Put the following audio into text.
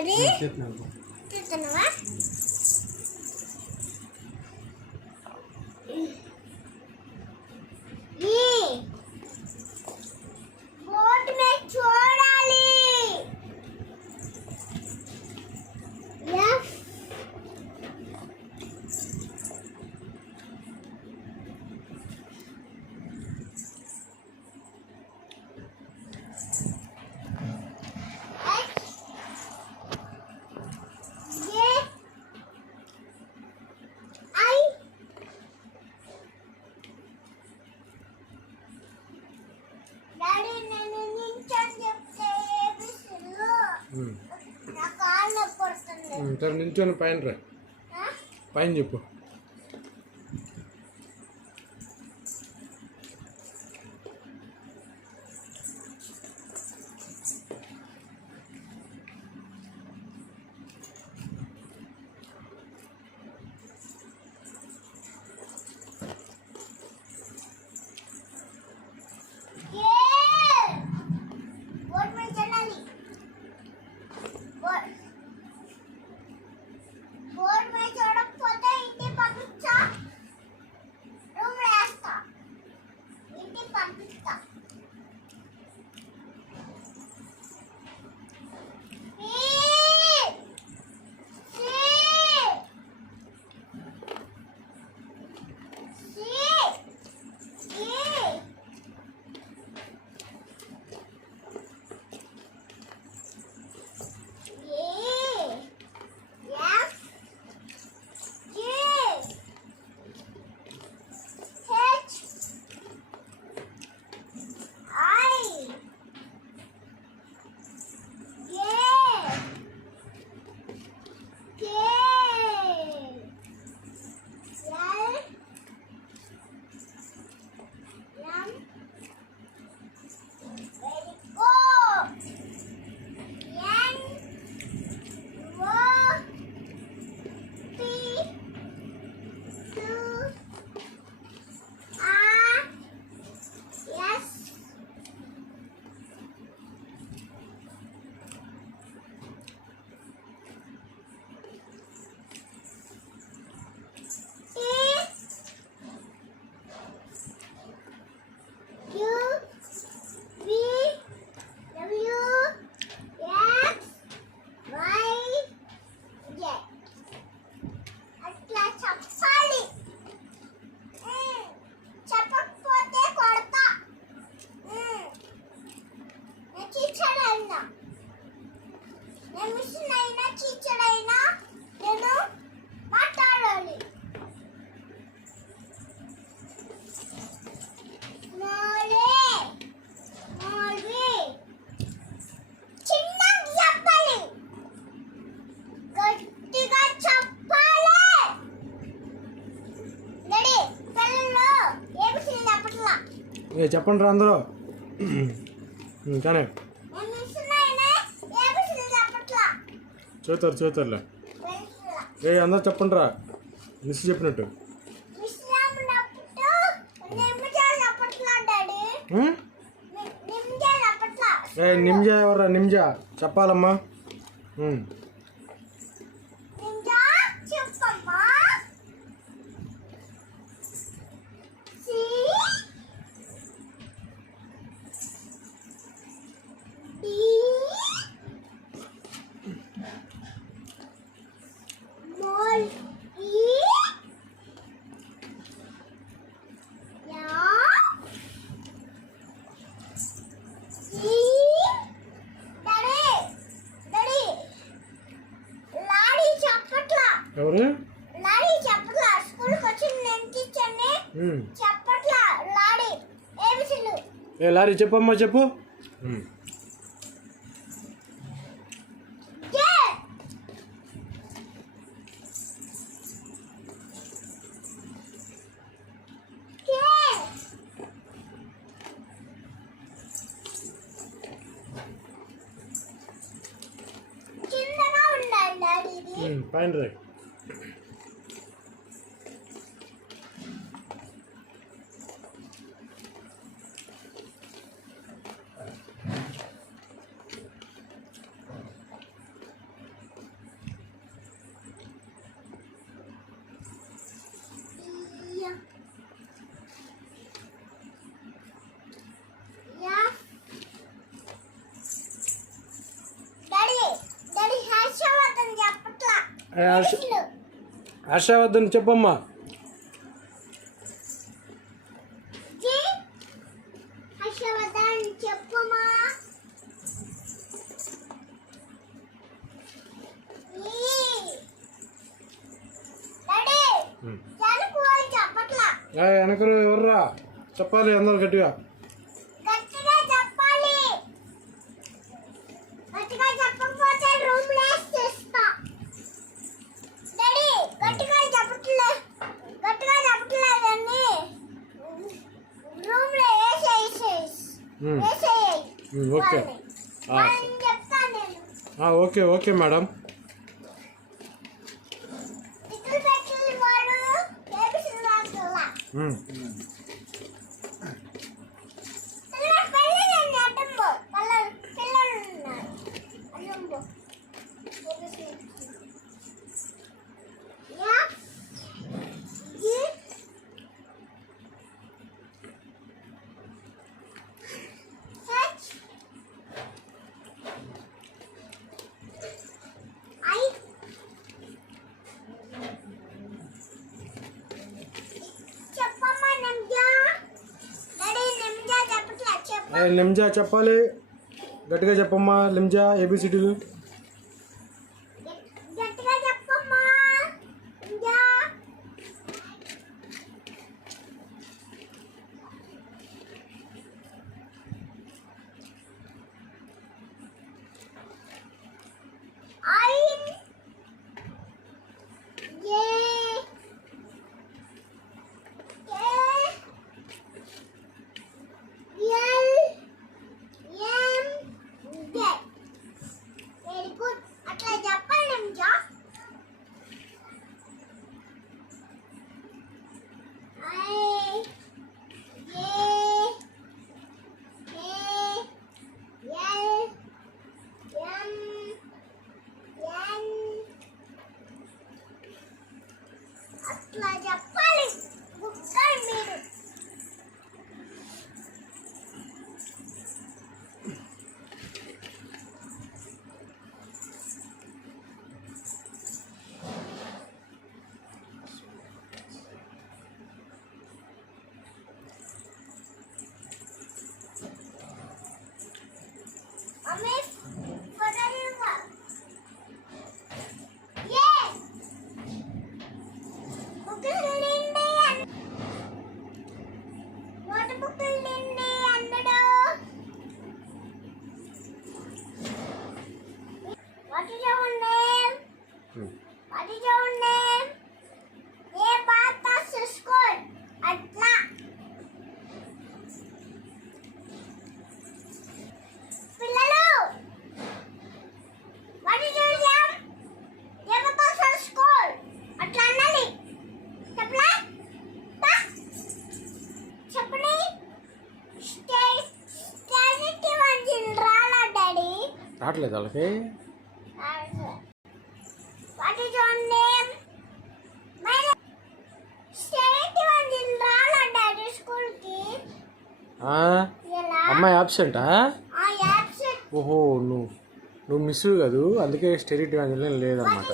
డాడీ తీస్తున్నావా? బోర్డు మీద చూడాలి. డాడీ నేను నించొని చెప్తే నా కాళ్ళు నొప్పి పడుతుంది. సరే నించొని పైన రా, పైన చెప్పు. బోర్డు మీద చూడాలి. బోర్డు మీద చూడకపోతే ఇంటికి పంపిస్తా, రూమ్లో వేస్తా, ఇంటికి పంపిస్తా. చెప్పకపోతే కొడతా. టీచర్ అయినా నేను మిషన్ అయినా టీచర్ అయినా నేను మాట్లాడాలి. చిన్నగా చెప్పాలి, గట్టిగా చెప్పాలి. డాడీ పిల్లలు ఏబిసిడి చెప్పట్లా. చెప్పండి రా అందరూ. కానీ చూతారులే. అందరూ చెప్పండి రా, మిస్ చెప్పినట్టు. నిమ్జా ఎవరా? నిమ్జా చెప్పాలమ్మా. ఎవరు లారీ చెప్పట్లా? స్కూల్కి వచ్చి నేను టీచర్ని చెప్పట్లా. లారీ ఏబిసిలు. లారీ చెప్పమ్మా, చెప్పు. చిన్నగా ఉండాలి డాడీ. పైన రా. హర్షవర్ధన్ చెప్పమ్మా. హర్షవర్ధన్ చెప్పమ్మా. వెనకరు ఎవర్రా చెప్పాలి అందరు గట్టిగా. గట్టిగా చెప్పాలి. గట్టిగా చెప్పకపోతే రూమ్ లేస్తా. డాడీ గట్టిగా చెప్పట్లేదని రూమ్ లో వేసేయి. ఓకే చెప్తాను నేను. Okay okay madam. టిక్కులు పెట్టులు వాడు ఏబిసిడి రాసుకోవాలా. లిమ్జా చెప్పాలి గట్టిగా చెప్పమ్మా. లిమ్జా ఏబిసిడీలు. గట్టిగా చెప్పమ్మా. అట్లా చెప్పండి నిమిషం. అట్లా చెప్పాలి బుక్కలు మీరు. అమ్మే ఫోటోలు బుక్కులు నిండి నోట్ బుక్కులు నిండి అన్నడు. What is your name? What is your name? ఏ బాత్ స్కూల్ అట్లా పిల్లలు. What is your name? ఏ బాత్ స్కూల్ అట్లా అనాలి. చెప్పలే చెప్పని. స్టేట్ వంజిల్ రాలా డాడీ. రావట్లేదు వాళ్ళకి. What is your name? State వంజిల్ రాలా డాడీ స్కూల్ కి. అమ్మాయి ఆబ్సెంటా? యాబ్సెంట్. ఓహో నువ్వు మిస్ కాదు అందుకే స్టెరిటీ లేదన్నమాట.